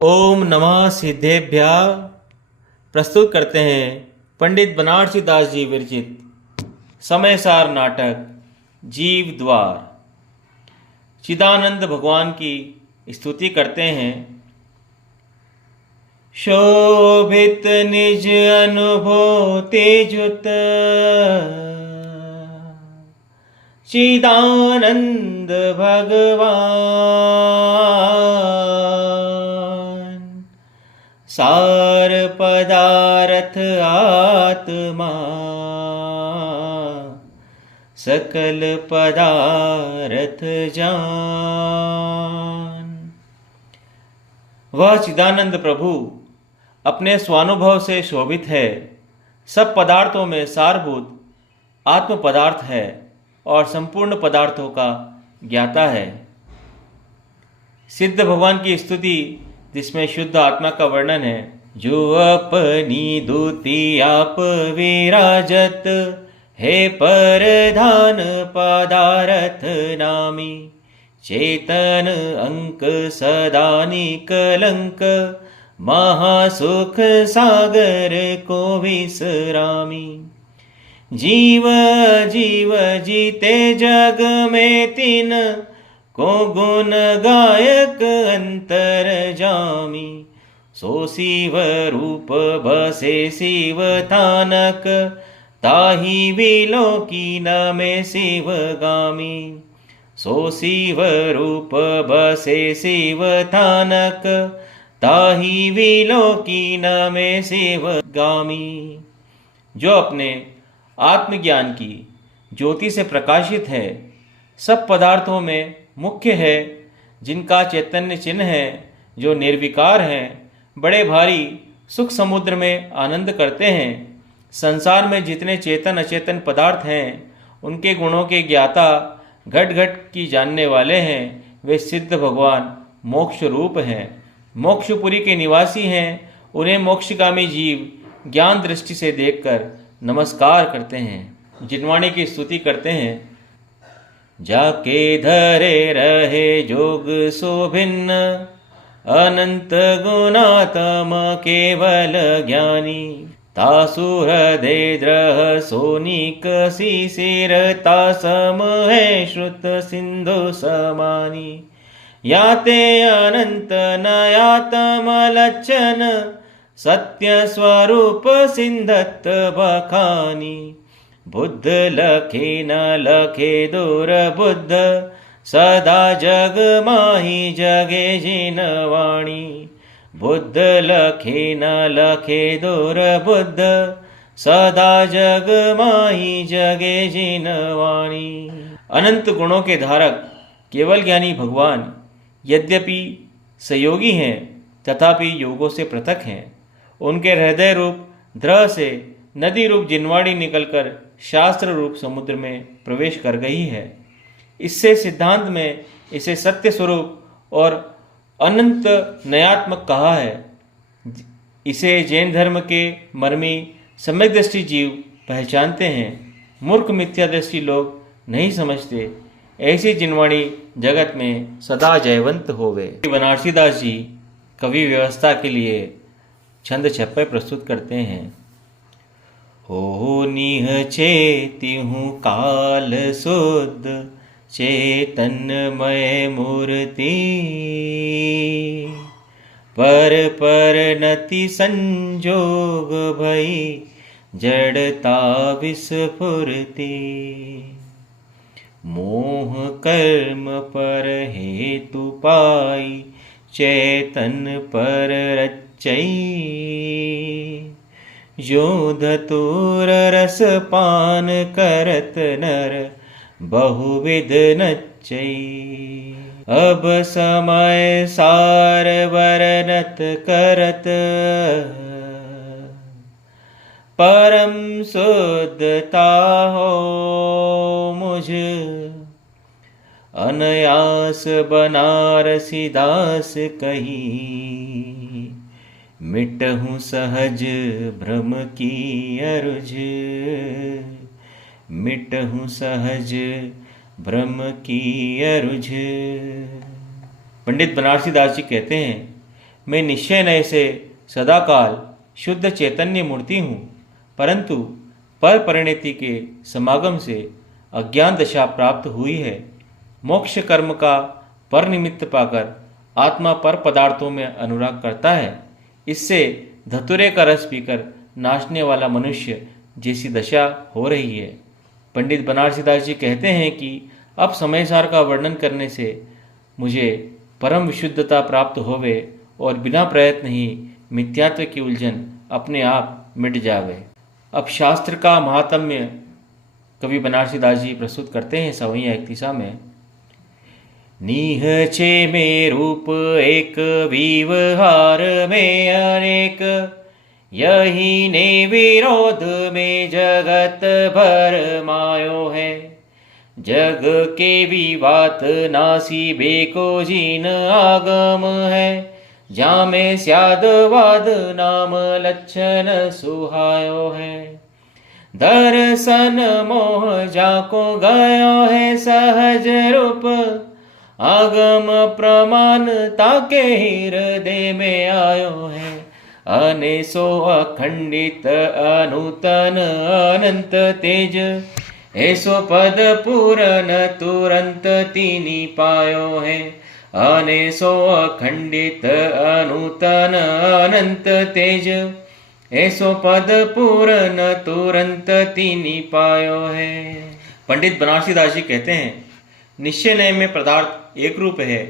ओम नमः सिद्धेभ्यः। प्रस्तुत करते हैं पंडित बनारसी दास जी विरचित समयसार नाटक जीव द्वार। चिदानंद भगवान की स्तुति करते हैं। शोभित निज अनुभव तेजुत चिदानंद भगवान, सार पदार्थ आत्मा सकल पदार्थ जान। वह चिदानंद प्रभु अपने स्वानुभव से शोभित है, सब पदार्थों में सारभूत आत्म पदार्थ है और संपूर्ण पदार्थों का ज्ञाता है। सिद्ध भगवान की स्तुति जिसमें शुद्ध आत्मा का वर्णन है। जो अपनी दूती आप विराजत है परधान पदारथ नामी, चेतन अंक सदा निकलंक महासुख सागर को विसरामी। जीव जीव जीते जग में तीन को गुण गायक अंतर जामी। सो शिव रूप बसे शिव थानक, ताही विलोकी न में शिव गामी। सो शिव रूप बसे शिव थानक, ताही विलोकी न में शिव गामी। जो अपने आत्मज्ञान की ज्योति से प्रकाशित है, सब पदार्थों में मुख्य है, जिनका चैतन्य चिन्ह है, जो निर्विकार हैं, बड़े भारी सुख समुद्र में आनंद करते हैं। संसार में जितने चेतन अचेतन पदार्थ हैं, उनके गुणों के ज्ञाता घट घट की जानने वाले हैं। वे सिद्ध भगवान मोक्ष रूप हैं, मोक्षपुरी के निवासी हैं। उन्हें मोक्षगामी जीव ज्ञान दृष्टि से देखकर नमस्कार करते हैं। जिनवाणी की स्तुति करते हैं। जाके धरे रहे जोग शोभिन्न, अनंत गुणात्म केवल ज्ञानी। तासु हृदय द्रह सोनिक शिशिर, तासम है श्रुत सिंधु समानी। याते अनंत नयातम लक्षण, सत्य स्वरूप सिंधत बखानी। बुद्ध लखे न लखे दूर बुद्ध, सदा जग माही जगे जिनवाणी। बुद्ध लखे न लखे दूर बुद्ध, सदा जग माही जगे जिनवाणी। अनंत गुणों के धारक केवल ज्ञानी भगवान यद्यपि सहयोगी हैं, तथापि योगों से पृथक हैं। उनके हृदय रूप द्रह से नदी रूप जिनवाणी निकलकर शास्त्र रूप समुद्र में प्रवेश कर गई है। इससे सिद्धांत में इसे सत्य स्वरूप और अनंत नयात्मक कहा है। इसे जैन धर्म के मर्मी सम्यक दृष्टि जीव पहचानते हैं, मूर्ख मिथ्या दृष्टि लोग नहीं समझते। ऐसी जिनवाणी जगत में सदा जयवंत होवे। बनारसी दास जी कवि व्यवस्था के लिए छंद छप्पे प्रस्तुत करते हैं। हो निह चेतिहूँ काल शुद्ध, चेतनमय मूर्ति। पर नति संजोग भई, जड़ता विस्फुरति। मोह कर्म पर हेतु पाई, चैतन पर रचई। जो धतूर रस पान करत नर, बहुविध नचई। अब समय सार वर्णत करत, परम शुद्धता हो मुझ। अनयास बनारसी दास कही, मिटहूँ सहज भ्रम की अरुझ। मिटहूँ सहज भ्रम की अरुझ। पंडित बनारसी दास जी कहते हैं, मैं निश्चय नय से सदाकाल शुद्ध चैतन्य मूर्ति हूँ, परंतु पर परिणति के समागम से अज्ञान दशा प्राप्त हुई है। मोक्ष कर्म का पर निमित्त पाकर आत्मा पर पदार्थों में अनुराग करता है। इससे धतुरे का रस पीकर नाचने वाला मनुष्य जैसी दशा हो रही है। पंडित बनारसी दास जी कहते हैं कि अब समयसार का वर्णन करने से मुझे परम विशुद्धता प्राप्त होवे और बिना प्रयत्न ही मिथ्यात्व की उलझन अपने आप मिट जावे। अब शास्त्र का महात्म्य कवि बनारसी दास जी प्रस्तुत करते हैं सवैया 31 में। निहचे में रूप एक व्यवहार में अनेक, यही ने विरोध में जगत भर मायो है। जग के विवात नासी बेको जिन आगम है, जामे स्यादवाद नाम लक्षण सुहायो है। दर्शन मोह जाको गयो है सहज रूप, आगम प्रमाण ताके हृदय में आयो है। अनेसो अखंडित अनूतन अनंत तेज, ऐसो पद पूरन तुरंत तीनी पायो है। अनेसो अखंडित अनूतन अनंत तेज, ऐसो पद पूरन तुरंत तीनी पायो है। पंडित बनारसी दास जी कहते हैं, निश्चय नय में पदार्थ एक रूप है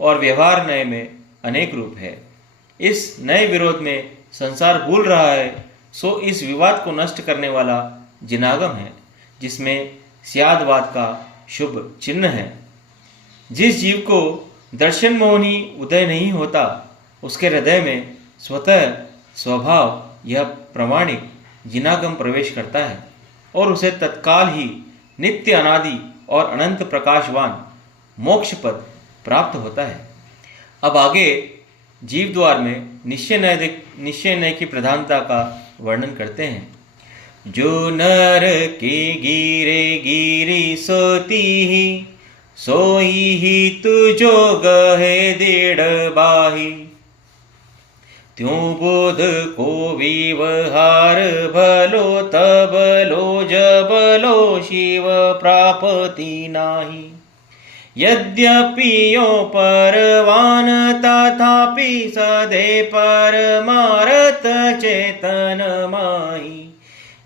और व्यवहार नय में अनेक रूप है। इस नए विरोध में संसार भूल रहा है, सो इस विवाद को नष्ट करने वाला जिनागम है, जिसमें स्यादवाद का शुभ चिन्ह है। जिस जीव को दर्शन मोहनी उदय नहीं होता, उसके हृदय में स्वतः स्वभाव यह प्रमाणिक जिनागम प्रवेश करता है और उसे तत्काल ही नित्य अनादि और अनंत प्रकाशवान मोक्ष पद प्राप्त होता है। अब आगे जीव द्वार में निश्चय नय की प्रधानता का वर्णन करते हैं। जो नर के गिरे गिरी सोती ही, सोई ही तुझो गहे देड़ बाही। त्यों बोध को व्यवहार भलो तबलो जबलो शिव प्राप्ति नाही। यद्यपि यो परवान तथापि सदे परमारथ चेतन माही।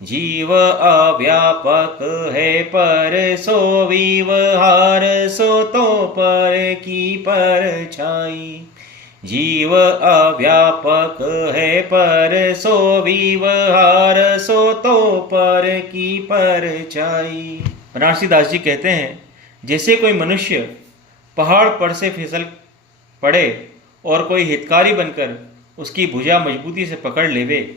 जीव अव्यापक है पर सो व्यवहार सो तो पर की परछाई। जीव अव्यापक है पर सो व्यवहार सो तो पर की परछाई। बनारसी दास जी कहते हैं, जैसे कोई मनुष्य पहाड़ पर से फिसल पड़े और कोई हितकारी बनकर उसकी भुजा मजबूती से पकड़ लेवे,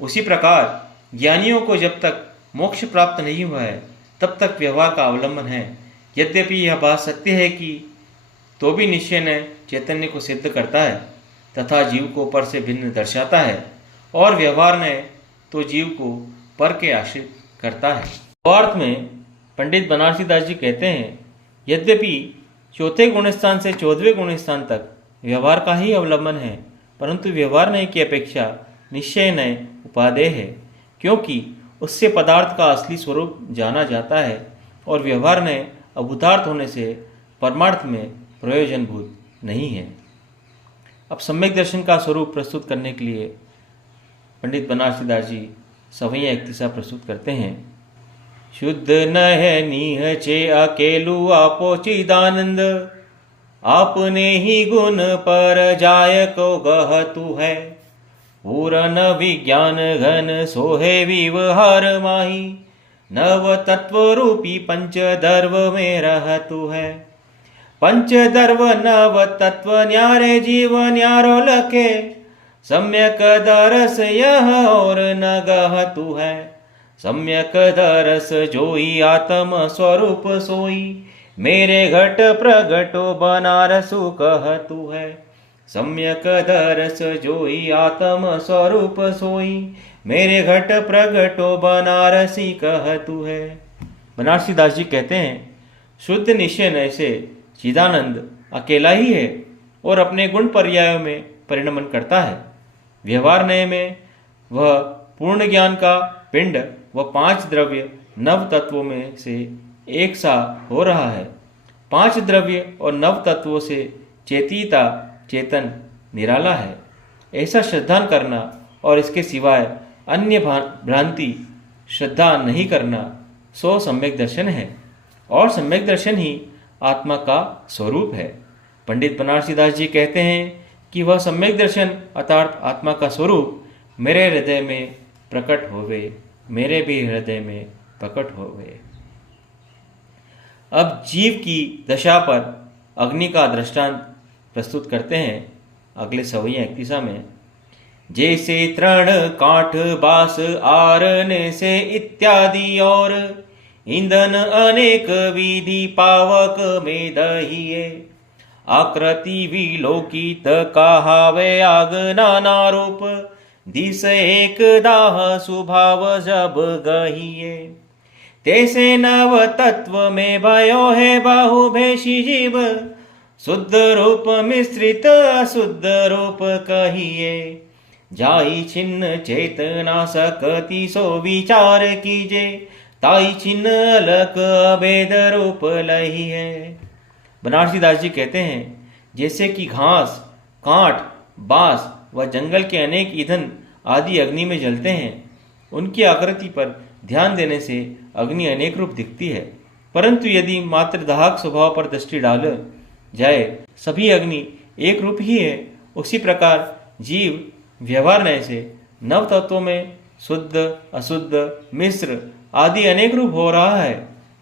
उसी प्रकार ज्ञानियों को जब तक मोक्ष प्राप्त नहीं हुआ है तब तक व्यवहार का अवलंबन है। यद्यपि यह बात सत्य है कि तो भी निश्चय नय चैतन्य को सिद्ध करता है तथा जीव को पर से भिन्न दर्शाता है, और व्यवहार नय तो जीव को पर के आश्रित करता है। अर्थ में पंडित बनारसी दास जी कहते हैं, यद्यपि चौथे गुणस्थान से 14वें गुणस्थान तक व्यवहार का ही अवलंबन है, परंतु व्यवहार नय की अपेक्षा निश्चय नय उपादेय है, क्योंकि उससे पदार्थ का असली स्वरूप जाना जाता है और व्यवहार नय अभूतार्थ होने से परमार्थ में प्रयोजनभूत नहीं है। अब सम्यक दर्शन का स्वरूप प्रस्तुत करने के लिए पंडित बनारसी दास जी सवैया 31 प्रस्तुत करते हैं। शुद्ध नह निहचे अकेलु आपो चिदानंद, आपने ही गुण पर जाय को गहतु है। पूरन विज्ञान घन सोहे व्यवहार माही, नव तत्व रूपी पंचदर्व में रहतु है। पंचदर्व नव तत्व न्यारे जीव न्यारो लखे, सम्यक दरस यह और न गहतु है। सम्यक दरस जोई आत्म स्वरूप सोई, मेरे घट प्रगटो बनारसु कहतु है। सम्यक दरस जोई आत्म स्वरूप सोई, मेरे घट प्रगटो बनारसी कहतु है। बनारसी दास जी कहते हैं, शुद्ध निश्चय नय से चिदानंद अकेला ही है और अपने गुण पर्यायों में परिणमन करता है। व्यवहार नय में वह पूर्ण ज्ञान का पिंड व 5 द्रव्य नव तत्वों में से एक सा हो रहा है। 5 द्रव्य और नव तत्वों से चेतीता चेतन निराला है, ऐसा श्रद्धान करना और इसके सिवाय अन्य भ्रांति श्रद्धा नहीं करना सो सम्यक दर्शन है, और सम्यक दर्शन ही आत्मा का स्वरूप है। पंडित बनारसी दास जी कहते हैं कि वह सम्यक दर्शन अर्थात आत्मा का स्वरूप मेरे हृदय में प्रकट होवे, मेरे भी हृदय में प्रकट होवे। अब जीव की दशा पर अग्नि का दृष्टांत प्रस्तुत करते हैं अगले 31 में। जैसे तृण काठ बास आरन से इत्यादि और ईंधन अनेक विधि पावक में दहिए, आकृति विलोकित कहावे आग नाना रूप, दिस एक दाह स्वभाव जब गहिए। तैसे नव तत्व में भयो है बहु भेषी जीव, शुद्ध रूप मिश्रित अशुद्ध रूप कहिए। जाई छिन्न चेतना सकति सो विचार कीजे, ताई छिन्न अलग अभेद रूप लही है। बनारसी दास जी कहते हैं जैसे कि घास, कांट, बांस व जंगल के अनेक ईंधन आदि अग्नि में जलते हैं, उनकी आकृति पर ध्यान देने से अग्नि अनेक रूप दिखती है, परंतु यदि मात्र दाहक स्वभाव पर दृष्टि डाल जाए सभी अग्नि एक रूप ही है। उसी प्रकार जीव व्यवहार नय से नव तत्वों में शुद्ध, अशुद्ध, मिश्र आदि अनेक रूप हो रहा है,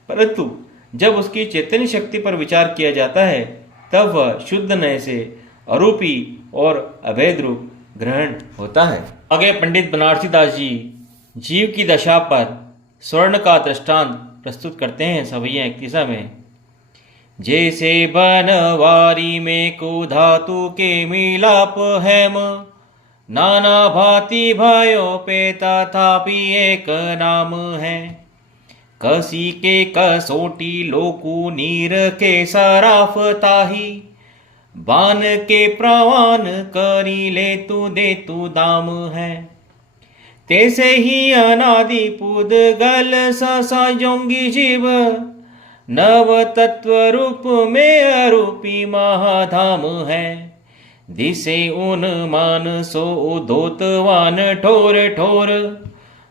परंतु जब उसकी चैतन्य शक्ति पर विचार किया जाता है तब वह शुद्ध नय से अरूपी और अभेद रूप ग्रहण होता है। आगे पंडित बनारसी दास जी जीव की दशा पर स्वर्ण का दृष्टांत प्रस्तुत करते हैं 31 में। जैसे बनवारी में को धातु के मिलाप हेम, नाना भांति भयो पे तथापि एक नाम है। कसी के कसोटी लोकु नीर के सराफ ताही, बान के प्रवान करी ले तू दे तू दाम है। तैसे ही अनादि पुद्गल संयोगी जीव, नव तत्व रूप में अरूपी महाधाम है। दिसे उन मान सो उदोतवान ठोर ठोर,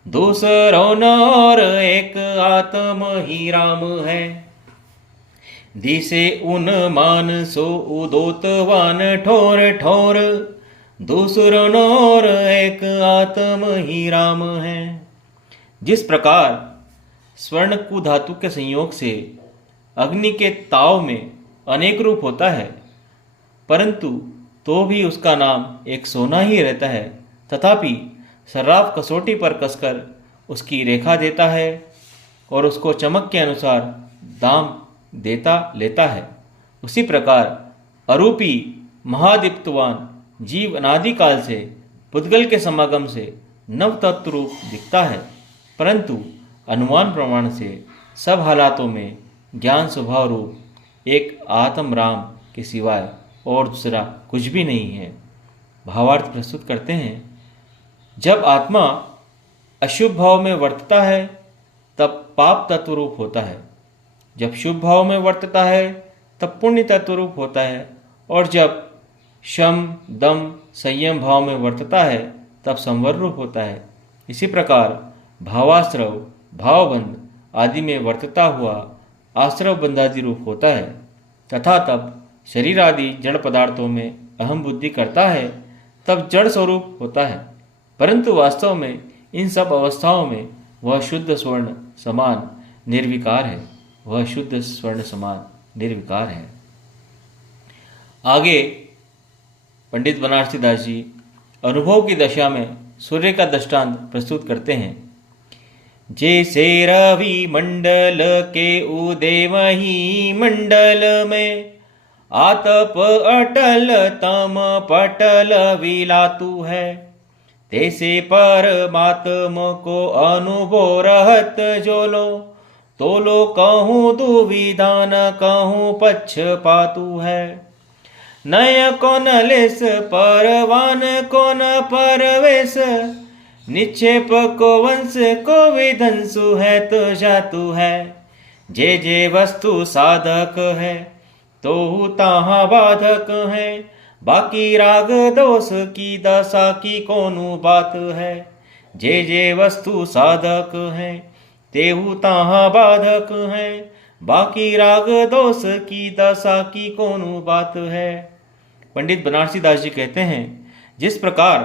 दूसरो न और एक आत्म ही राम है। दिसे उन मान सो उदोतवान ठोर ठोर, दूसरो न और एक आत्म ही राम है। जिस प्रकार स्वर्ण को धातु के संयोग से अग्नि के ताव में अनेक रूप होता है, परंतु तो भी उसका नाम एक सोना ही रहता है, तथापि सर्राफ कसौटी पर कसकर उसकी रेखा देता है और उसको चमक के अनुसार दाम देता लेता है, उसी प्रकार अरूपी महादीप्तवान जीव अनादिकाल से पुद्गल के समागम से नव तत्व रूप दिखता है, परंतु अनुमान प्रमाण से सब हालातों में ज्ञान स्वभाव रूप एक आत्म राम के सिवाय और दूसरा कुछ भी नहीं है। भावार्थ प्रस्तुत करते हैं। जब आत्मा अशुभ भाव में वर्तता है तब पाप तत्व रूप होता है, जब शुभ भाव में वर्तता है तब पुण्य तत्व रूप होता है, और जब शम दम संयम भाव में वर्तता है तब संवर रूप होता है। इसी प्रकार भावाश्रव भावबंध आदि में वर्तता हुआ आश्रव बंधादि रूप होता है, तथा तब शरीर आदि जड़ पदार्थों में अहम बुद्धि करता है तब जड़ स्वरूप होता है, परंतु वास्तव में इन सब अवस्थाओं में वह शुद्ध स्वर्ण समान निर्विकार है, वह शुद्ध स्वर्ण समान निर्विकार है। आगे पंडित बनारसी दास जी अनुभव की दशा में सूर्य का दृष्टांत प्रस्तुत करते हैं। जैसे रवि मंडल के उदय वही मंडल में, आतप अटल तम पटल विलातु है। तैसे परमात्मा को अनुभव रहत जोलो, तोलो कहूँ दुविधा न कहूँ पक्षपातु है। नय कौन लेस परवान कौन परवेश, निक्षेप को वंश को विधंसु है तो जातु है। जे वस्तु साधक है तो ताहा बाधक है, बाकी राग दोष की दशा की कोनु बात है। जे वस्तु साधक है तेहु ताहा बाधक है, बाकी राग दोष की दशा की कोनु बात है। पंडित बनारसी दास जी कहते हैं, जिस प्रकार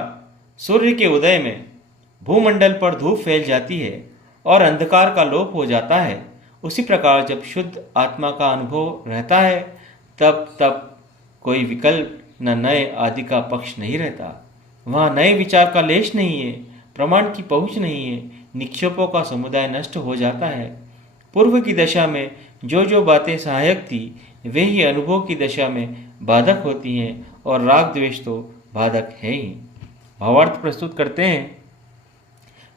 सूर्य के उदय में भूमंडल पर धूप फैल जाती है और अंधकार का लोप हो जाता है, उसी प्रकार जब शुद्ध आत्मा का अनुभव रहता है तब कोई विकल्प न नए आदि का पक्ष नहीं रहता। वहाँ नए विचार का लेश नहीं है, प्रमाण की पहुँच नहीं है, निक्षेपों का समुदाय नष्ट हो जाता है। पूर्व की दशा में जो बातें सहायक थी वे ही अनुभव की दशा में बाधक होती हैं, और राग द्वेष तो बाधक है ही। भावार्थ प्रस्तुत करते हैं,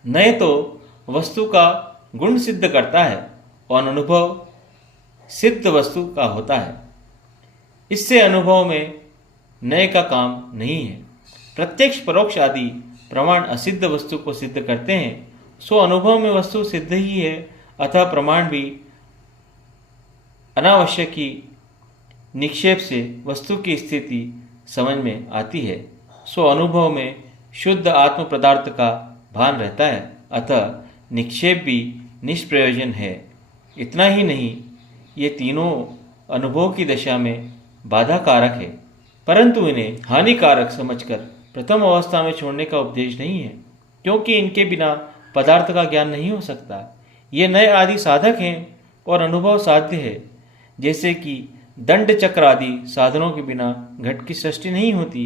नए तो वस्तु का गुण सिद्ध करता है और अनुभव सिद्ध वस्तु का होता है। इससे अनुभव में नए का काम नहीं है। प्रत्यक्ष परोक्ष आदि प्रमाण असिद्ध वस्तु को सिद्ध करते हैं, सो अनुभव में वस्तु सिद्ध ही है, अतः प्रमाण भी अनावश्यक ही निक्षेप से वस्तु की स्थिति समझ में आती है। सो अनुभव में शुद्ध आत्म पदार्थ का भान रहता है, अतः निक्षेप भी निष्प्रयोजन है। इतना ही नहीं, ये तीनों अनुभव की दशा में बाधा कारक है, परंतु इन्हें हानिकारक समझकर प्रथम अवस्था में छोड़ने का उपदेश नहीं है, क्योंकि इनके बिना पदार्थ का ज्ञान नहीं हो सकता। ये नए आदि साधक हैं और अनुभव साध्य है। जैसे कि दंड चक्र आदि साधनों के बिना घट की सृष्टि नहीं होती,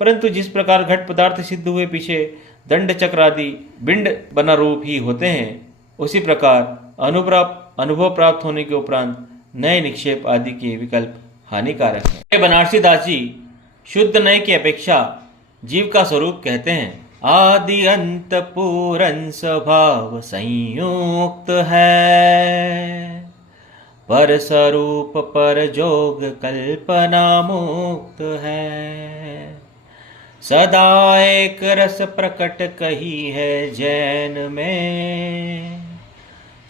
परंतु जिस प्रकार घट पदार्थ सिद्ध हुए पीछे दंड चक्र आदि बिंड बना रूप ही होते हैं, उसी प्रकार अनुभव प्राप्त होने के उपरांत नए निक्षेप आदि के विकल्प हानिकारक है। बनारसी दास जी शुद्ध नए की अपेक्षा जीव का स्वरूप कहते हैं। आदि अंत पूरन स्वभाव संयुक्त है, पर स्वरूप पर जोग कल्पना मुक्त है। सदा एक रस प्रकट कही है जैन में,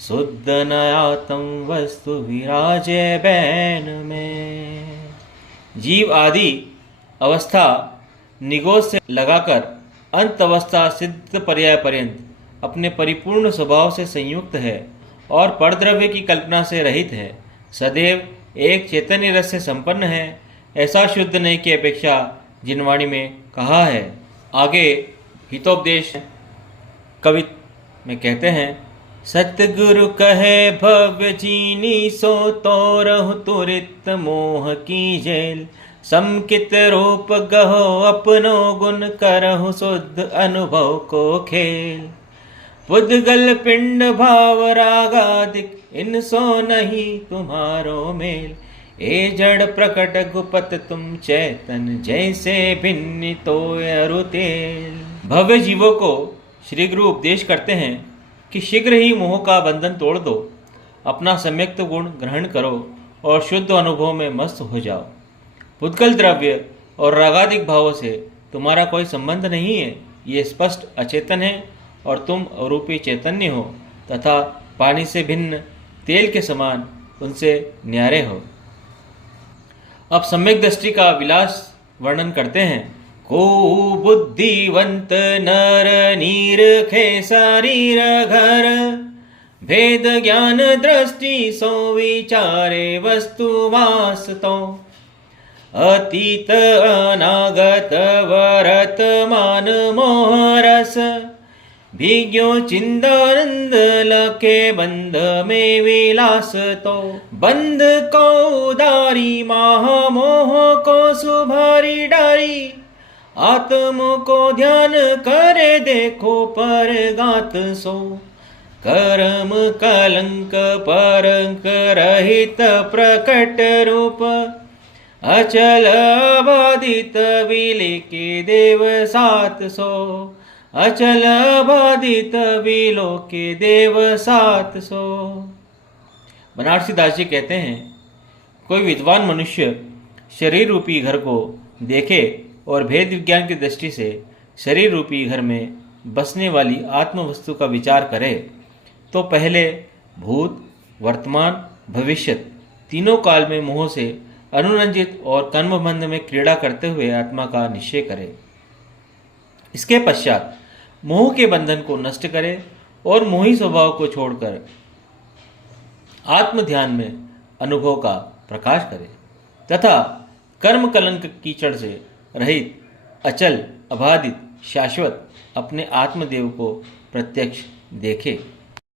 शुद्ध नयातम वस्तु विराजे बैन में। जीव आदि अवस्था निगोद से लगाकर अंत अवस्था सिद्ध पर्याय पर्यंत अपने परिपूर्ण स्वभाव से संयुक्त है और परद्रव्य की कल्पना से रहित है, सदैव एक चैतन्य रस से संपन्न है। ऐसा शुद्ध नए की अपेक्षा जिनवाणी में कहा है। आगे हितोपदेश कवि में कहते हैं, सतगुरु कहे भव्य जीनी सो तो रहु तुरित मोह की जेल, समकित रूप गहो अपनो गुण करहु शुद्ध अनुभव को खेल। बुद्धगल पिंड भाव रागादिक इन सो नहीं तुम्हारो मेल, ए जड़ प्रकट गुपत तुम चैतन जैसे भिन्न तो अरुतेल। भव्य जीवों को श्री गुरु उपदेश करते हैं कि शीघ्र ही मोह का बंधन तोड़ दो, अपना सम्यक्त गुण ग्रहण करो और शुद्ध अनुभव में मस्त हो जाओ। पुद्गल द्रव्य और रागादिक भावों से तुम्हारा कोई संबंध नहीं है, ये स्पष्ट अचेतन है और तुम अरूपी चैतन्य हो तथा पानी से भिन्न तेल के समान उनसे न्यारे हो। अब सम्यक दृष्टि का विलास वर्णन करते हैं। को बुद्धिवंत नर नीर खे शरीर घर, भेद ज्ञान दृष्टि सो विचारे वस्तु वास्तव। अतीत अनागत वर्तमान मोहरस, भिज्ञो चिंदानंद लखे बंध में विलास तो। बंध को उदारी माह मोह को सुभारी डारी, आत्म को ध्यान करे देखो पर गात सो। कर्म कलंक परंक रहित प्रकट रूप, अचल बाधित विले के देव सात सो। अचल बाधित विलो के देव सात सो। बनारसी दास जी कहते हैं, कोई विद्वान मनुष्य शरीर रूपी घर को देखे और भेद विज्ञान की दृष्टि से शरीर रूपी घर में बसने वाली आत्म वस्तु का विचार करे तो पहले भूत, वर्तमान, भविष्य तीनों काल में मोह से अनुरंजित और कर्मबंध में क्रीड़ा करते हुए आत्मा का निश्चय करे। इसके पश्चात मोह के बंधन को नष्ट करे और मोही स्वभाव को छोड़कर आत्म ध्यान में अनुभव का प्रकाश करे तथा कर्म कलंक कीचड़ से रहित, अचल, अबाधित, शाश्वत अपने आत्मदेव को प्रत्यक्ष देखे।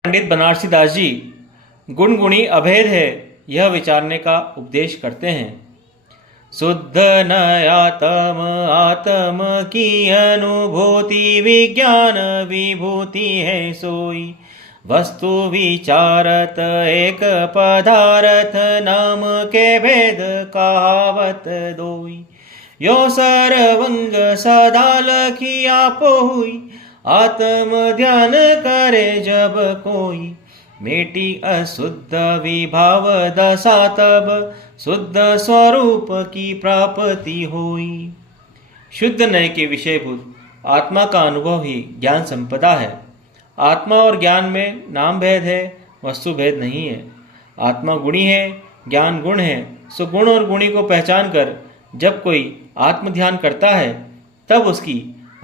पंडित बनारसी दास जी गुण गुणी अभेद है यह विचारने का उपदेश करते हैं। शुद्ध न आत्म आत्म की अनुभूति विज्ञान विभूति है सोई, वस्तु विचारत एक पदार्थ नाम के भेद कहावत दोई। यो सर्वंग सदा लखी आप हुई, आत्म ध्यान करे जब कोई। मेटी अशुद्ध विभाव दशा तब शुद्ध स्वरूप की प्राप्ति हुई। शुद्ध नय के विषयभूत आत्मा का अनुभव ही ज्ञान संपदा है। आत्मा और ज्ञान में नाम भेद है, वस्तु भेद नहीं है। आत्मा गुणी है, ज्ञान गुण है। सो गुण और गुणी को पहचान कर जब कोई आत्म ध्यान करता है तब उसकी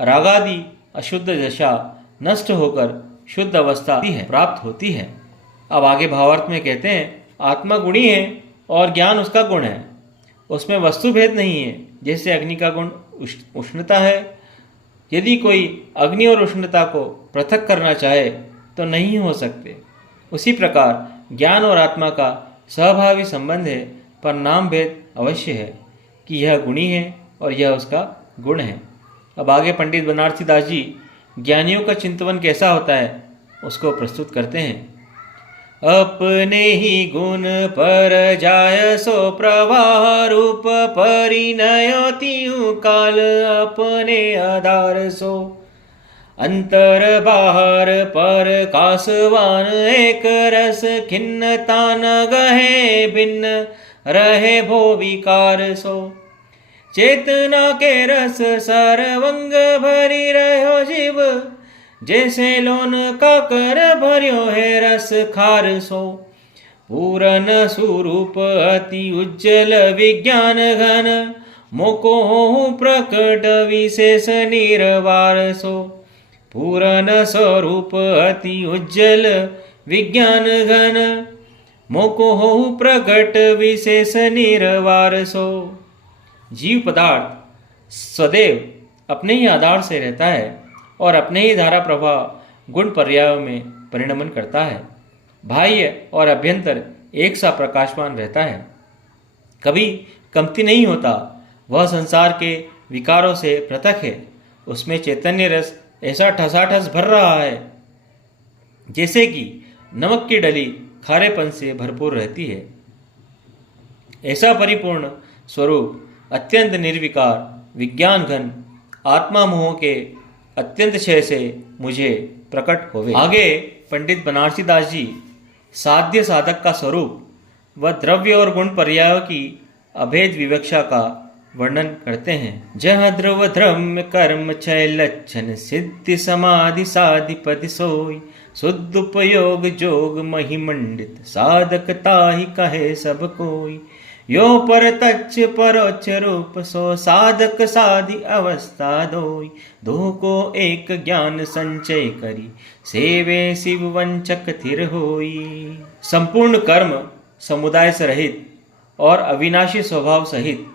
रागादि अशुद्ध दशा नष्ट होकर शुद्ध अवस्था प्राप्त होती है। अब आगे भावार्थ में कहते हैं आत्मा गुणी है और ज्ञान उसका गुण है, उसमें वस्तु भेद नहीं है। जैसे अग्नि का गुण उष्णता है, यदि कोई अग्नि और उष्णता को पृथक करना चाहे तो नहीं हो सकते। उसी प्रकार ज्ञान और आत्मा का सहभावी संबंध है, पर नाम भेद अवश्य है कि यह गुणी है और यह उसका गुण है। अब आगे पंडित बनारसी दास जी ज्ञानियों का चिंतन कैसा होता है उसको प्रस्तुत करते हैं। अपने ही गुण पर जाय सो प्रवाह रूप परिणयतियु काल अपने आधार सो। अंतर बाहर पर कासवान एक रस खिन्नता न गहे भिन्न रहे भो विकार सो। चेतना के रस सर्वंग भरी रहो जीव, जैसे लोन का कर भर्यो है रस खार सो। पूरन स्वरूप अति उज्जवल विज्ञान घन, मोको हो प्रकट विशेष निर्वार सो। पूरन स्वरूप अति उज्जवल विज्ञान घन, मोको हो प्रकट विशेष निर्वार सो। जीव पदार्थ सदैव अपने ही आधार से रहता है और अपने ही धारा प्रवाह गुण पर्यायों में परिणमन करता है। बाह्य और अभ्यंतर एक सा प्रकाशमान रहता है, कभी कमती नहीं होता। वह संसार के विकारों से पृथक है। उसमें चैतन्य रस ऐसा ठसाठस भर रहा है जैसे कि नमक की डली खारेपन से भरपूर रहती है। ऐसा परिपूर्ण स्वरूप अत्यंत निर्विकार विज्ञान घन आत्मा मोह के अत्यंत क्षय से मुझे प्रकट होवे। आगे पंडित बनारसी दास जी साध्य साधक का स्वरूप व द्रव्य और गुण पर्यायों की अभेद विवक्षा का वर्णन करते हैं। जह ध्रुव धर्म कर्म क्षय लक्षण सिद्धि समाधि साधिपति सोई। शुद्ध उपयोग जोग महिमंडित साधकता ही कहे सब कोई। यो पर तच्छ परोच्च रूप सो साधक साधि अवस्था दोई। दो को एक ज्ञान संचय करी सेवे शिव वंचक थिर होई। संपूर्ण कर्म समुदाय से रहित और अविनाशी स्वभाव सहित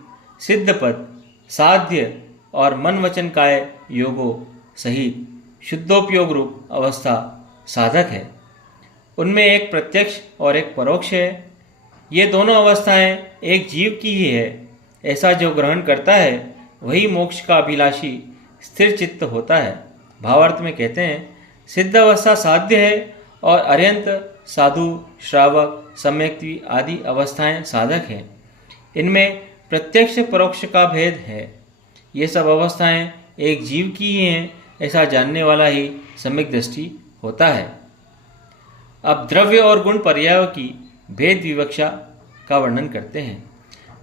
सिद्ध पद साध्य और मन वचन काय योगों सहित शुद्धोपयोग रूप अवस्था साधक है। उनमें एक प्रत्यक्ष और एक परोक्ष है। ये दोनों अवस्थाएं एक जीव की ही है। ऐसा जो ग्रहण करता है वही मोक्ष का अभिलाषी स्थिर चित्त होता है। भावार्थ में कहते हैं सिद्ध अवस्था साध्य है और अर्यंत साधु श्रावक सम्यक्ति आदि अवस्थाएं साधक हैं। इनमें प्रत्यक्ष परोक्ष का भेद है। ये सब अवस्थाएं एक जीव की ही हैं, ऐसा जानने वाला ही सम्यक दृष्टि होता है। अब द्रव्य और गुण पर्यायों की भेद विवक्षा का वर्णन करते हैं।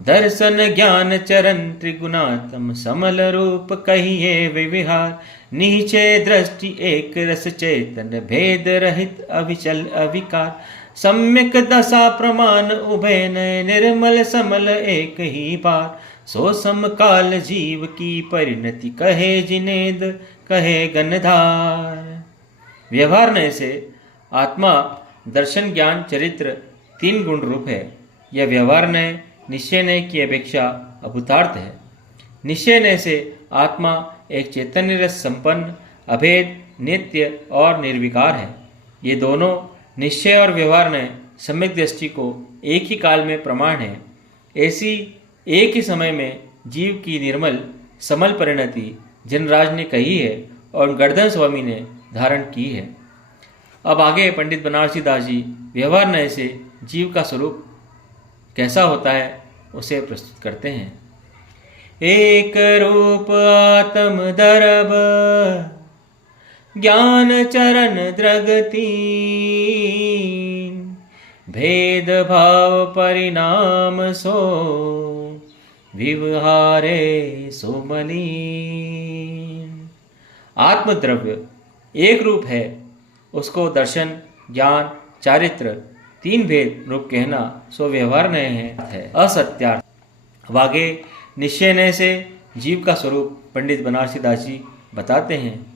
दर्शन ज्ञान चरण त्रिगुणात्म समल रूप कहिए विविहार। नीचे दृष्टि एक रस चेतन भेद रहित अविचल अविकार। सम्यक दशा प्रमाण उभय नय निर्मल समल एक ही बार। सो समकाल जीव की परिणति कहे जिनेद कहे गणधार। व्यवहार नय से आत्मा दर्शन ज्ञान चरित्र 3 गुण रूप है। यह व्यवहार नय निश्चय नय की अपेक्षा अभूतार्थ है। निश्चय नय से आत्मा एक चैतन्य रस संपन्न अभेद नित्य और निर्विकार है। ये दोनों निश्चय और व्यवहार नय सम्यक दृष्टि को एक ही काल में प्रमाण है। ऐसी एक ही समय में जीव की निर्मल समल परिणति जनराज ने कही है और गर्दन स्वामी ने धारण की है। अब आगे पंडित बनारसी दास जी व्यवहार नय से जीव का स्वरूप कैसा होता है उसे प्रस्तुत करते हैं। एक रूप आत्म दरब ज्ञान चरण द्रगती। भेद भाव परिणाम सो विवहारे सुमलीन। आत्मद्रव्य एक रूप है, उसको दर्शन ज्ञान चारित्र 3 भेद रूप कहना सो व्यवहार नय है असत्यार्थ। अब आगे निश्चय नय से जीव का स्वरूप पंडित बनारसी दास जी बताते हैं।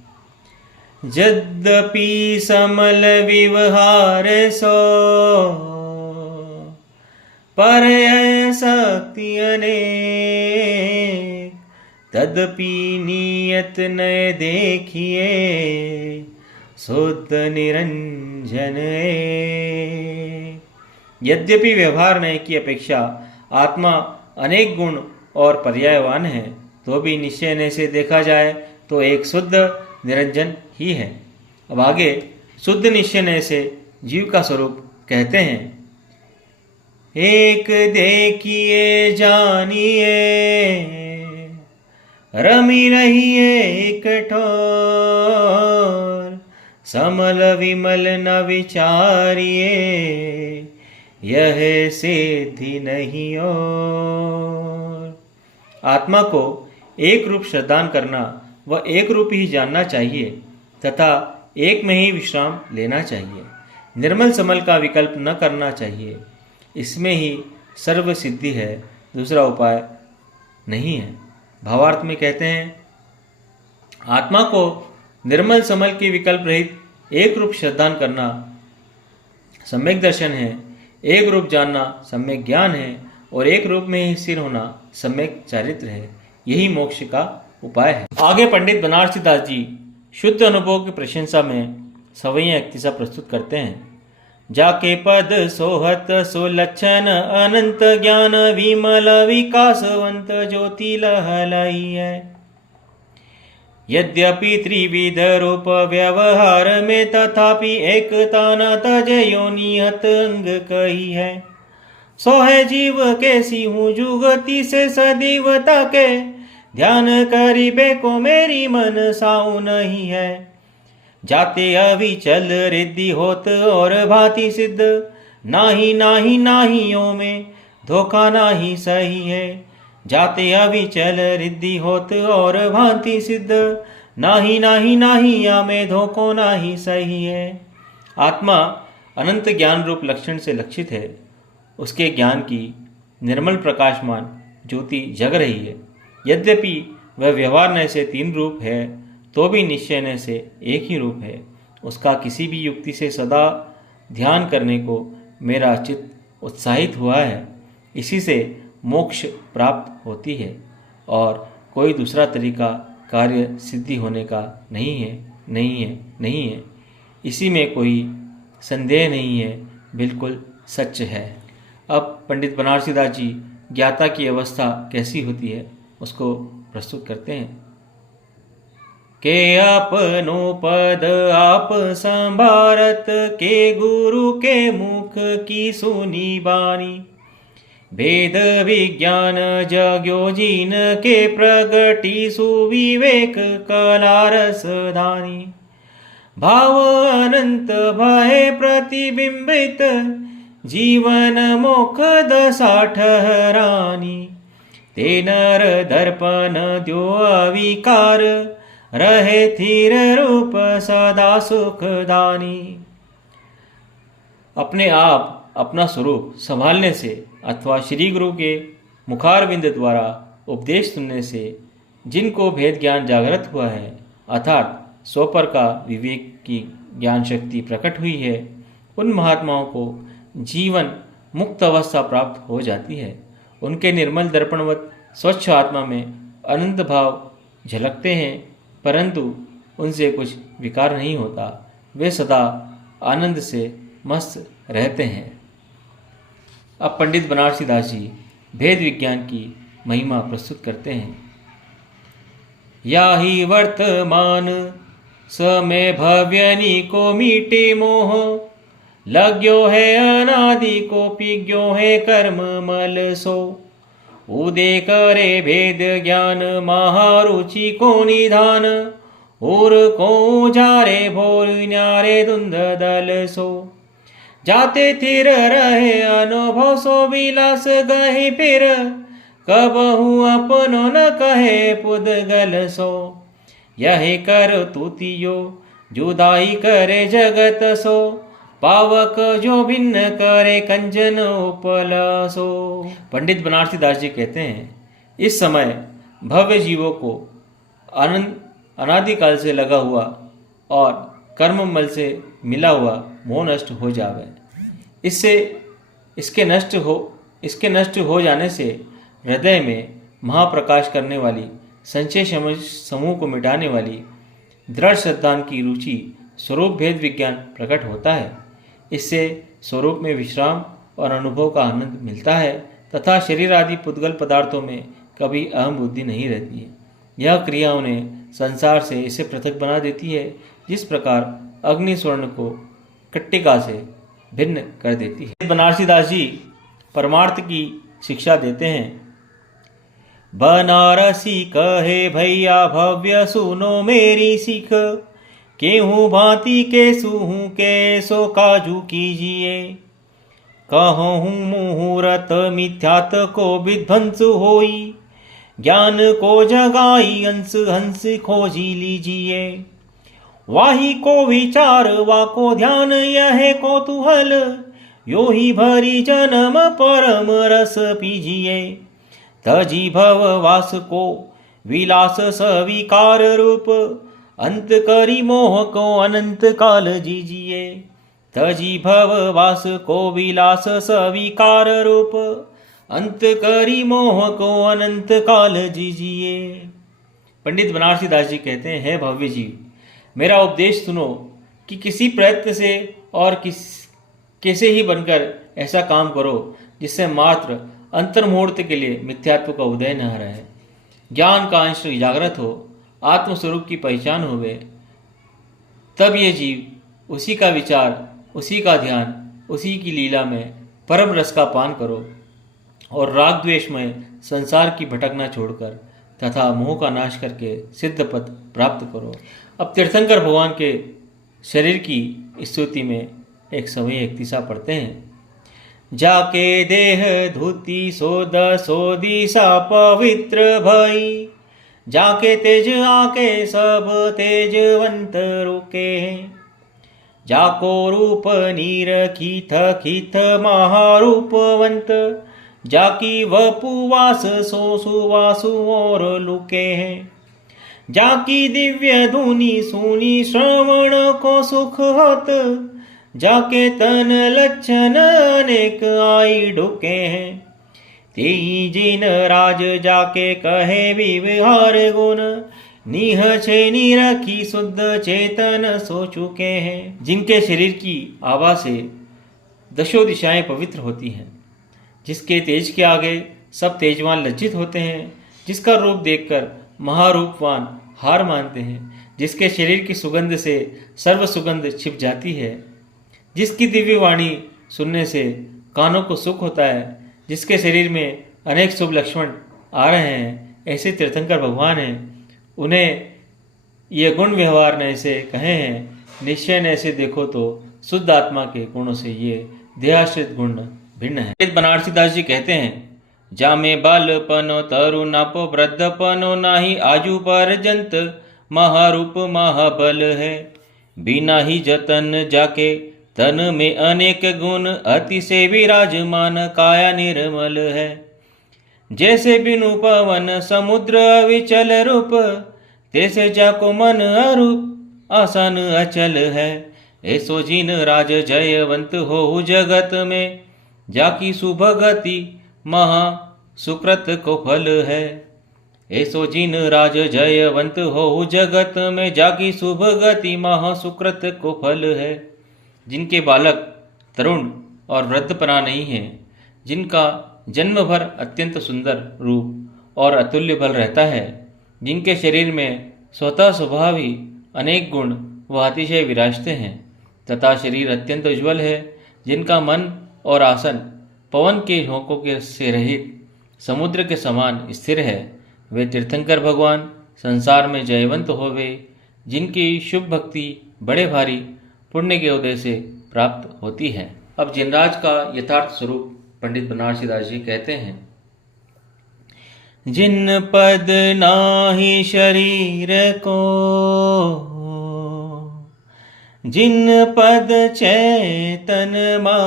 यद्यपि समल व्यवहार सो परय शक्ति अनेक। तदपि नियत नय देखिए शुद्ध निरंजन एक। यद्यपि व्यवहार नय की अपेक्षा आत्मा अनेक गुण और पर्यायवान है, तो भी निश्चय नय से देखा जाए तो एक शुद्ध निरंजन ही है। अब आगे शुद्ध निश्चय नय से जीव का स्वरूप कहते हैं। एक देखिए जानिए रमी रहिए एक ठोर। समल विमल न विचारिए यह सिद्धि नहीं और। आत्मा को एक रूप श्रद्धान करना व एक रूप ही जानना चाहिए तथा एक में ही विश्राम लेना चाहिए। निर्मल समल का विकल्प न करना चाहिए, इसमें ही सर्व सिद्धि है, दूसरा उपाय नहीं है। भावार्थ में कहते हैं, आत्मा को निर्मल समल के विकल्प रहित एक रूप श्रद्धान करना सम्यक दर्शन है, एक रूप जानना सम्यक ज्ञान है और एक रूप में ही स्थिर होना सम्यक चारित्र है। यही मोक्ष का उपाय है। आगे पंडित बनारसी दास जी शुद्ध अनुभव की प्रशंसा में सवैया इक्तिसा प्रस्तुत करते हैं। जाके पद सोहत सुलक्षण अनंत ज्ञान विमल विकासवंत ज्योति लहलाई है। यद्यपि त्रिविध रूप व्यवहार में तथापि एकता न तजयो नियत अंग कही है। सो है जीव कैसी हूँ जुगति से सदैवता के ध्यान करीबे को मेरी मन साऊ नहीं है। जाते अविचल रिद्धि होत और भांति सिद्ध नाही नाही नाहियों में धोखा नाही सही है। जाते अविचल रिद्धि होत और भांति सिद्ध नाही नाही नाहिया में धोखो नाही सही है। आत्मा अनंत ज्ञान रूप लक्षण से लक्षित है, उसके ज्ञान की निर्मल प्रकाशमान ज्योति जग रही है। यद्यपि वह व्यवहार नय से 3 रूप है, तो भी निश्चय नय से एक ही रूप है। उसका किसी भी युक्ति से सदा ध्यान करने को मेरा चित्त उत्साहित हुआ है, इसी से मोक्ष प्राप्त होती है और कोई दूसरा तरीका कार्य सिद्धि होने का नहीं है, नहीं है, नहीं है। इसी में कोई संदेह नहीं है, बिल्कुल सच है। अब पंडित बनारसी दास जी ज्ञाता की अवस्था कैसी होती है उसको प्रस्तुत करते हैं। के अपनो पद आप संभारत के गुरु के मुख की सुनी बानी। भेद विज्ञान जग्यो जिन के प्रगति सुविवेक कला रसदानी। भाव अनंत भय प्रतिबिंबित जीवन मोक्ष दशा ठहरानी। ते नर दर्पण द्यो अविकार, रहे थीर रूप सदा सुखदानी। अपने आप अपना स्वरूप संभालने से अथवा श्री गुरु के मुखारविंद द्वारा उपदेश सुनने से जिनको भेद ज्ञान जागृत हुआ है, अर्थात स्वपर का विवेक की ज्ञान शक्ति प्रकट हुई है, उन महात्माओं को जीवन मुक्त अवस्था प्राप्त हो जाती है। उनके निर्मल दर्पणवत स्वच्छ आत्मा में अनंत भाव झलकते हैं, परंतु उनसे कुछ विकार नहीं होता। वे सदा आनंद से मस्त रहते हैं। अब पंडित बनारसी दास जी भेद विज्ञान की महिमा प्रस्तुत करते हैं। या ही वर्तमान समय भव्यनी को मीटे मोह, लग्यो है अनादि को पिग्यो है कर्म मल सो। उदे करे भेद ज्ञान महारुचि को निधान, और को जारे भोर न्यारे धुंध दल सो। जाते थिर रहे अनुभव सो विलास गहे फिर, कबहू अपनो न कहे पुदगल सो। यही कर तूतियो जुदाई करे जगत सो, पावक जो भिन्न करे कंजन उपलसो। पंडित बनारसी दास जी कहते हैं, इस समय भव्य जीवों को अनादिकाल से लगा हुआ और कर्ममल से मिला हुआ मोह नष्ट हो जावे। इसके नष्ट हो जाने से हृदय में महाप्रकाश करने वाली संशय समूह को मिटाने वाली दृढ़ श्रद्धा की रुचि स्वरूप भेद विज्ञान प्रकट होता है। इससे स्वरूप में विश्राम और अनुभव का आनंद मिलता है तथा शरीर आदि पुद्गल पदार्थों में कभी अहम बुद्धि नहीं रहती है। यह क्रिया उन्हें संसार से इसे पृथक बना देती है, जिस प्रकार अग्नि स्वर्ण को कट्टिका से भिन्न कर देती है। बनारसी दास जी परमार्थ की शिक्षा देते हैं। बनारसी कहे भैया भव्य सुनो मेरी सीख, केहूँ भांति के सूहूँ के सो काजू कीजिए। कहूँ मुहूर्त मिथ्यात को विध्वंस होई, ज्ञान को जगाई अंश हंस खोजी लीजिए। वाही को विचार वाको ध्यान यह कौतूहल, यो ही भरी जन्म परम रस पीजिए। तजी भव वास को विलास सविकार रूप, अंत करी मोह को अनंत काल जीजिए। तजी भव वास को विलास सविकार रूप, अंत करी मोह को अनंत काल जीजिए। पंडित बनारसी दास जी कहते हैं, हे भव्य जीव, मेरा उपदेश सुनो कि किसी प्रयत्न से और कैसे ही बनकर ऐसा काम करो जिससे मात्र अंतर्मुहूर्त के लिए मिथ्यात्व का उदय न रहे, ज्ञान का अंश जागृत हो, आत्मस्वरूप की पहचान होवे। तब ये जीव उसी का विचार, उसी का ध्यान, उसी की लीला में परम रस का पान करो और राग द्वेष में संसार की भटकना छोड़कर तथा मोह का नाश करके सिद्ध पद प्राप्त करो। अब तीर्थंकर भगवान के शरीर की स्तुति में एक समय एक दिशा पढ़ते हैं। जाके देह धुति सोद सोदिशा पवित्र भई, जाके तेज आके सब तेजवंत रुके। जाको रूप नीर खीथ खीथ महारूपवंत, जाकी वपुवास सो सुवासु और लुके हैं। जाकी दिव्य धुनि सुनी श्रवण को सुख होत, जाके तन लक्षण अनेक आई ढुके हैं। तेई जिन राज जाके कहे विविहार गुण, निह छे निरखी शुद्ध चेतन सो चुके हैं। जिनके शरीर की आभा से दशों दिशाएं पवित्र होती हैं, जिसके तेज के आगे सब तेजवान लज्जित होते हैं, जिसका रूप देखकर महारूपवान हार मानते हैं, जिसके शरीर की सुगंध से सर्व सुगंध छिप जाती है, जिसकी दिव्य वाणी सुनने से कानों को सुख होता है, जिसके शरीर में अनेक शुभ लक्षण आ रहे हैं, ऐसे तीर्थंकर भगवान हैं। उन्हें ये गुण व्यवहार ने ऐसे कहे हैं, निश्चय ने ऐसे देखो तो शुद्ध आत्मा के गुणों से ये देहाश्रित गुण भिन्न है। पंडित बनारसी दास जी कहते हैं, जामे बालपनो तरुणापो वृद्धपनो नाही आजू पर्यंत महारूप महाबल है। बिना ही जतन जाके तन में अनेक गुण अति से विराजमान काया निर्मल है। जैसे बिनु पवन समुद्र अविचल रूप तैसे जाको मन अरूप आसन अचल है। ऐसो जिन राज जयवंत हो जगत में जाकी सुभगति महा सुकृत को फल है। ऐसो जिन राज जयवंत हो जगत में जाकी सुभगति महा सुकृत को फल है। जिनके बालक तरुण और वृद्धपना नहीं है, जिनका जन्म भर अत्यंत सुंदर रूप और अतुल्य बल रहता है, जिनके शरीर में स्वतः स्वभाव ही अनेक गुण व अतिशय विराजते हैं तथा शरीर अत्यंत उज्ज्वल है, जिनका मन और आसन पवन के झोंकों के से रहित समुद्र के समान स्थिर है, वे तीर्थंकर भगवान संसार में जयवंत होवे, जिनकी शुभ भक्ति बड़े भारी पुण्य के उदय से प्राप्त होती है। अब जिनराज का यथार्थ स्वरूप पंडित बनारसी दास जी कहते हैं, जिन पद नाही शरीर को, जिन पद चैतन माही,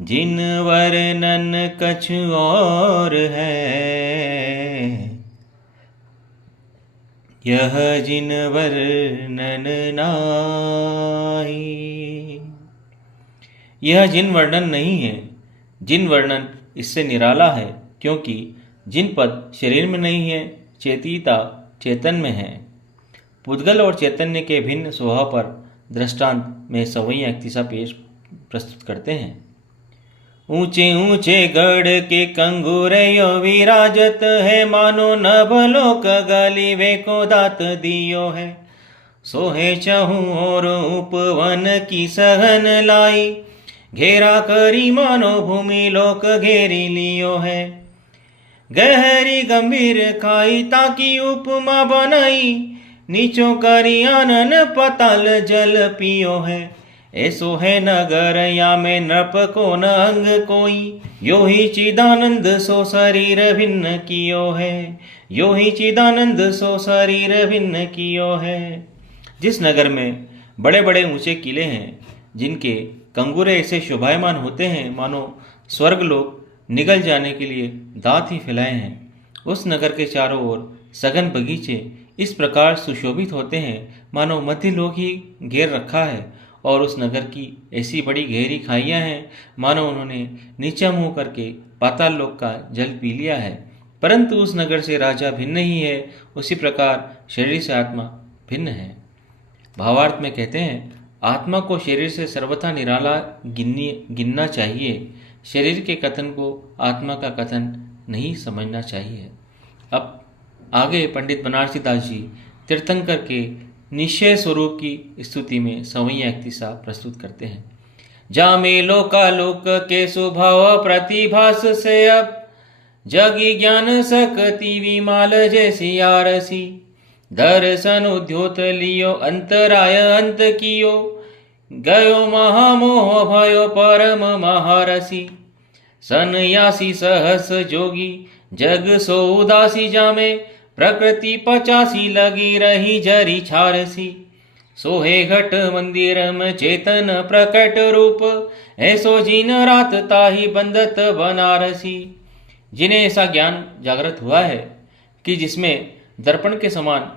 जिन वर्णन कछु और है, यह जिन वर्णन नाही। यह जिन वर्णन नहीं है, जिन वर्णन इससे निराला है, क्योंकि जिन पद शरीर में नहीं है, चेतिता चेतन में है। पुद्गल और चैतन्य के भिन्न स्वभाव पर दृष्टांत में सवैया इक्तिसा पेश प्रस्तुत करते हैं। ऊंचे ऊंचे गढ़ के कंगूरयो विराजत है, मानो नभलोक गली वे को दात दियो है। सोहे चहु और उपवन की सहन लाई, घेरा करी मानो भूमि लोक घेरी लियो है। गहरी गंभीर खाई ताकि उपमा बनाई, नीचो करी आनन पताल जल पियो है। ऐसो है नगर या में नृप को न अंग कोई, यो ही चिदानंद सो शरीर भिन्न कियो है, यो ही चिदानंद सो शरीर भिन्न कियो है। जिस नगर में बड़े बड़े ऊंचे किले हैं, जिनके कंगूरे ऐसे शोभायमान होते हैं मानो स्वर्ग लोग निगल जाने के लिए दांत ही फैलाए हैं, उस नगर के चारों ओर सघन बगीचे इस प्रकार सुशोभित होते हैं मानो मध्य लोग ही घेर रखा है, और उस नगर की ऐसी बड़ी गहरी खाइयाँ हैं मानो उन्होंने नीचा मुंह करके पाताल लोक का जल पी लिया है। परंतु उस नगर से राजा भिन्न ही है, उसी प्रकार शरीर से आत्मा भिन्न है। भावार्थ में कहते हैं, आत्मा को शरीर से सर्वथा निराला गिनना चाहिए, शरीर के कथन को आत्मा का कथन नहीं समझना चाहिए। अब आगे पंडित बनारसी दास जी तीर्थंकर के निश्चय स्वरूप की स्तुति में सवैया इक्तिसा प्रस्तुत करते हैं। जामे लोकालोक के स्वभाव प्रतिभास से अब, जगी ज्ञान सकति विमाल जैसी आरसी। दर्शन उद्योत लियो अंतराय अंत कियो, गयो महामोह भयो परम महारसी। सन्यासी सहस जोगी जग सो उदासी जामे, प्रकृति 85 लगी रही जरी छारसी। सोहे घट मंदिर में चेतन प्रकट रूप, ऐसो जिन रात ताही बंदत बनारसी। जिन्हें ऐसा ज्ञान जागृत हुआ है कि जिसमें दर्पण के समान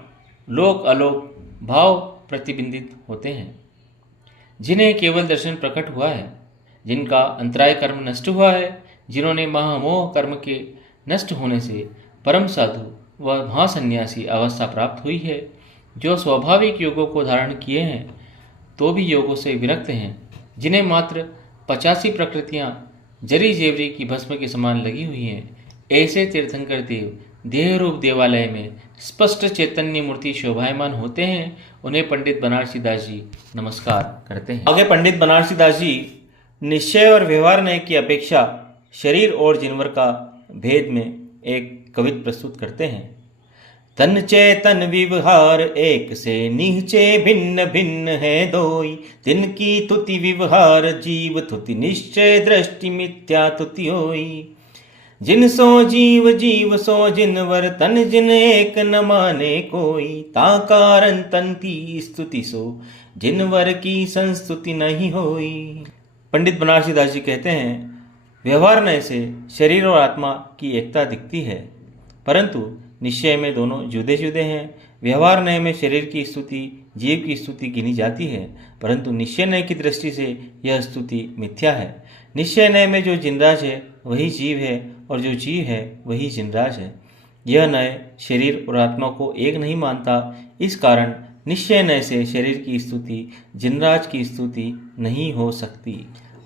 लोक अलोक भाव प्रतिबिंबित होते हैं, जिन्हें केवल दर्शन प्रकट हुआ है, जिनका अंतराय कर्म नष्ट हुआ है, जिन्होंने महामोह कर्म के नष्ट होने से परम साधु व महासन्यासी अवस्था प्राप्त हुई है, जो स्वाभाविक योगों को धारण किए हैं तो भी योगों से विरक्त हैं, जिन्हें मात्र 85 प्रकृतियां जरी जेवरी की भस्म के समान लगी हुई हैं, ऐसे तीर्थंकर देव देह रूप देवालय में स्पष्ट चैतन्य मूर्ति शोभायमान होते हैं। उन्हें पंडित बनारसी दास जी नमस्कार करते हैं। आगे पंडित बनारसी दास जी निश्चय और व्यवहार न्याय की अपेक्षा शरीर और जिनवर का भेद में एक कवित प्रस्तुत करते हैं। तन चेतन व्यवहार एक से नीचे भिन्न भिन्न है दोई। तिनकी तुति व्यवहार जीव तुति निश्चय दृष्टि मिथ्या तुति होई। जिन सो जीव जीव सो जिनवर तन जिन एक न माने कोई। ता कारण तंती स्तुति सो जिनवर की संस्तुति नहीं होई। पंडित बनारसी दास जी कहते हैं, व्यवहार नय से शरीर और आत्मा की एकता दिखती है, परंतु निश्चय में दोनों जुदे जुदे हैं। व्यवहार नय में शरीर की स्तुति जीव की स्तुति गिनी जाती है, परंतु निश्चय नय की दृष्टि से यह स्तुति मिथ्या है। निश्चय नय में जो जिनराज है वही जीव है, और जो जीव है वही जिनराज है। यह नय शरीर और आत्मा को एक नहीं मानता, इस कारण निश्चय नय से शरीर की स्तुति जिनराज की स्तुति नहीं हो सकती।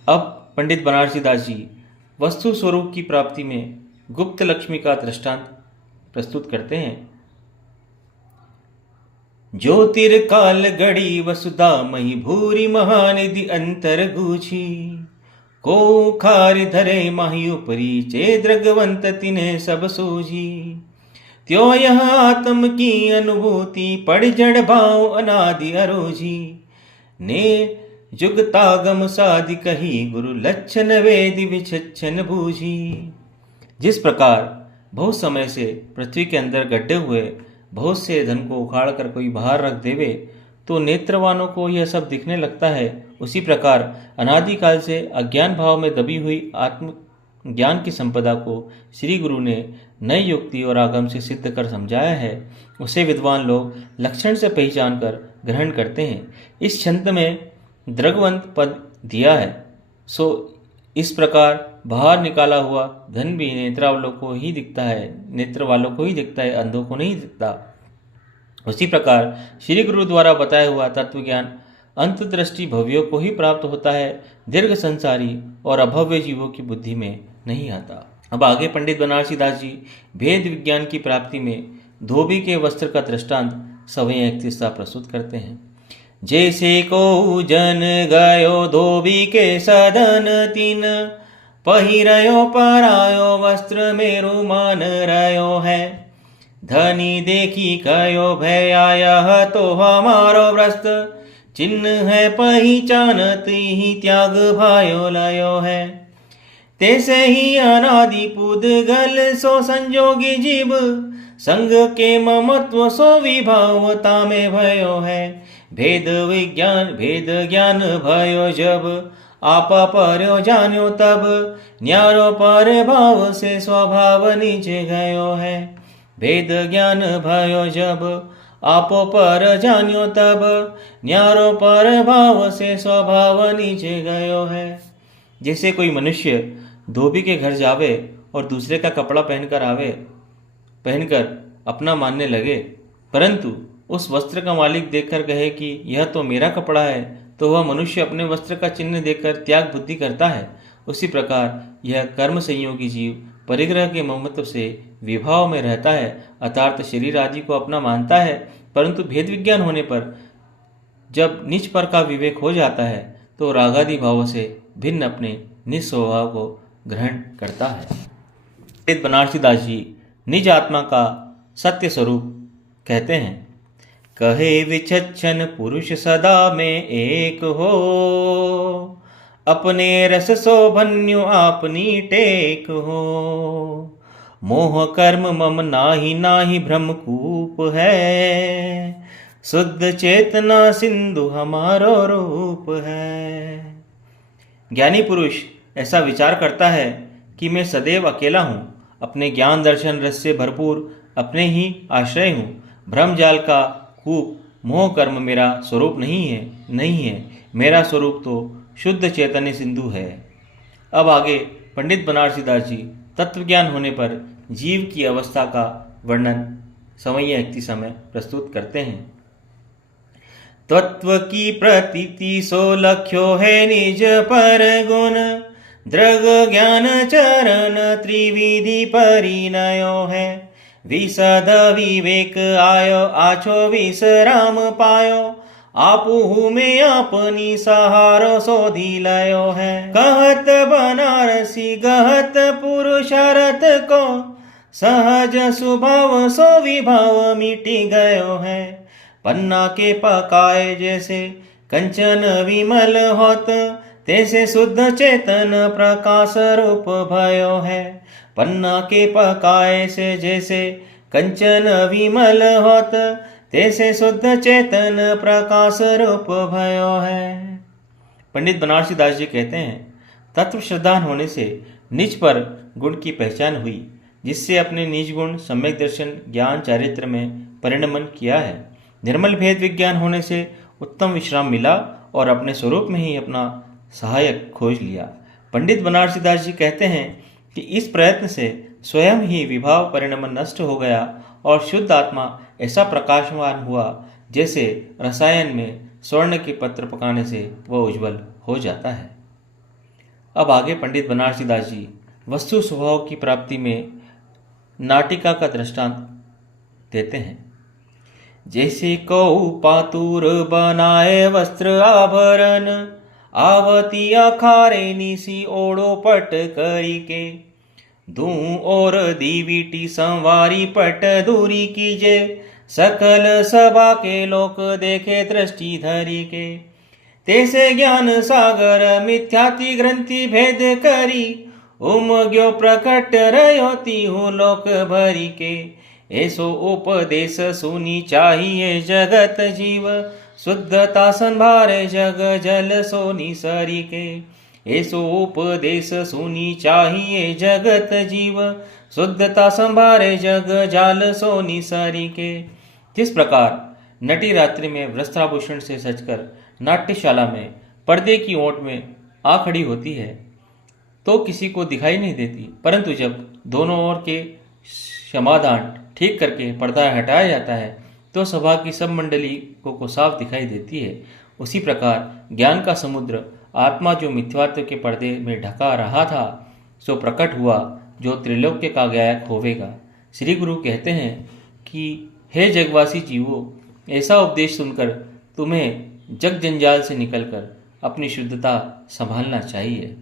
अब पंडित बनारसी दास जी वस्तु स्वरूप की प्राप्ति में गुप्त लक्ष्मी का दृष्टांत प्रस्तुत करते हैं। ज्योतिर्काल गड़ी वसुधा मही भूरी महानिधि अंतर गूछी। को खारि धरे माही उपरी चे द्रगवंत तिने सब सूझी। त्यो यह आत्म की अनुभूति पड़ जड़ भाव अनादि अरोजी। ने जुगतागम साधि कही गुरु लक्षण वेदि विचक्षण बूझी। जिस प्रकार बहुत समय से पृथ्वी के अंदर गड्ढे हुए बहुत से धन को उखाड़ कर कोई बाहर रख देवे तो नेत्रवानों को यह सब दिखने लगता है, उसी प्रकार अनादिकाल से अज्ञान भाव में दबी हुई आत्म ज्ञान की संपदा को श्री गुरु ने नई युक्ति और आगम से सिद्ध कर समझाया है। उसे विद्वान लोग लक्षण से पहचान कर ग्रहण करते हैं। इस छंद में द्रगवंत पद दिया है, सो इस प्रकार बाहर निकाला हुआ धन भी नेत्र वालों को ही दिखता है, अंधों को नहीं दिखता। उसी प्रकार श्री गुरु द्वारा बताया हुआ तत्व ज्ञान अंतदृष्टि भव्यों को ही प्राप्त होता है, दीर्घ संसारी और अभव्य जीवों की बुद्धि में नहीं आता। अब आगे पंडित बनारसी दास जी भेद विज्ञान की प्राप्ति में धोबी के वस्त्र का दृष्टांत 131 प्रस्तुत करते हैं। जैसे को जन गयो धोबी के सदन तीन, पहिरयो परायो वस्त्र मेरु मान रयो है। धनी देखी कयो भय तो हमारो व्रस्त, चिन्ह है पहचानत ही त्याग भायो लयो है। तैसे ही अनादि पुद्गल सो संजोगी जीव, संग के ममत्व सो विभावता में भयो है। भेद ज्ञान भयो जब, आपा पर्यो जान्यो तब, न्यारो पर भाव से स्वभाव नीचे गयो है। भेद ज्ञान भयो जब, आपो पर जान्यो तब, न्यारो पर भाव से स्वभाव नीचे गयो है। जैसे कोई मनुष्य धोबी के घर जावे और दूसरे का कपड़ा पहनकर अपना मानने लगे, परंतु उस वस्त्र का मालिक देखकर कहे कि यह तो मेरा कपड़ा है, तो वह मनुष्य अपने वस्त्र का चिन्ह देखकर त्याग बुद्धि करता है। उसी प्रकार यह कर्म संयोगी जीव परिग्रह के ममत्व से विभाव में रहता है, अर्थात शरीर आदि को अपना मानता है, परंतु भेद विज्ञान होने पर जब निज पर का विवेक हो जाता है तो रागादि भावों से भिन्न अपने निज स्वभाव को ग्रहण करता है। बनारसी दास जी निज आत्मा का सत्य स्वरूप कहते हैं। कहे विचक्षण पुरुष सदा में एक हो, अपने रस शोभन्यु आपनी टेक हो। मोह कर्म मम नाही भ्रमकूप है, शुद्ध चेतना सिंधु हमारो रूप है। ज्ञानी पुरुष ऐसा विचार करता है कि मैं सदैव अकेला हूँ, अपने ज्ञान दर्शन रस से भरपूर अपने ही आश्रय हूँ। भ्रम जाल का कूप मोह कर्म मेरा स्वरूप नहीं है। मेरा स्वरूप तो शुद्ध चैतन्य सिंधु है। अब आगे पंडित बनारसी दास जी तत्व ज्ञान होने पर जीव की अवस्था का वर्णन 131 में प्रस्तुत करते हैं। तत्व की प्रतीति सो लख्यो है निज पर गुण, दृग ज्ञान चरण त्रिविधि परिणयो है। विशद विवेक आयो आछो विश्राम पायो, आपू में अपनी सहारो सोधी लयो है। कहत बनारसी गहत पुरुषार्थ को, सहज स्वभाव सो विभाव मिटी गयो है। पन्ना के पकाए जैसे कंचन विमल होत, तैसे शुद्ध चेतन प्रकाश रूप भयो है। पन्ना के पकाए से जैसे कंचन विमल होत, तैसे शुद्ध चेतन प्रकाश रूप भयो है। पंडित बनारसी दास जी कहते हैं, तत्व श्रद्धान होने से निज पर गुण की पहचान हुई, जिससे अपने निज गुण सम्यक दर्शन ज्ञान चारित्र में परिणमन किया है। निर्मल भेद विज्ञान होने से उत्तम विश्राम मिला और अपने स्वरूप में ही अपना सहायक खोज लिया। पंडित बनारसी दास जी कहते हैं कि इस प्रयत्न से स्वयं ही विभाव परिणमन नष्ट हो गया और शुद्ध आत्मा ऐसा प्रकाशवान हुआ जैसे रसायन में स्वर्ण के पत्र पकाने से वह उज्जवल हो जाता है। अब आगे पंडित बनारसी दास जी वस्तु स्वभाव की प्राप्ति में नाटिका का दृष्टांत देते हैं। जैसे कौ पातुर बनाए वस्त्र आभरण, आवती अखारे निसी ओढ़ो पट करी के। दूं और दीवीटी संवारी पट दूरी कीजे, सकल सभा के लोक देखे दृष्टि धरी के। तैसे ज्ञान सागर मिथ्याति ग्रंथि भेद करी, उमग्यो प्रकट रयोती हूँ लोक भरी के। ऐसो उपदेश सुनी चाहिए जगत जीव, शुद्धता संभारे जग जल सोनी सरी के। ऐसो उपदेश सुनी चाहिए जगत जीव, शुद्धता संभारे जग जाल सोनी सरी के। जिस प्रकार नटी रात्रि में वस्त्राभूषण से सजकर नाट्यशाला में पर्दे की ओट में आ खड़ी होती है तो किसी को दिखाई नहीं देती, परंतु जब दोनों ओर के क्षमादान ठीक करके पर्दा हटाया जाता है तो सभा की सब मंडली को साफ दिखाई देती है। उसी प्रकार ज्ञान का समुद्र आत्मा जो मिथ्यात्व के पर्दे में ढका रहा था सो प्रकट हुआ, जो त्रिलोक्य का गायक होवेगा। श्री गुरु कहते हैं कि हे जगवासी जीवों, ऐसा उपदेश सुनकर तुम्हें जग जंजाल से निकलकर अपनी शुद्धता संभालना चाहिए।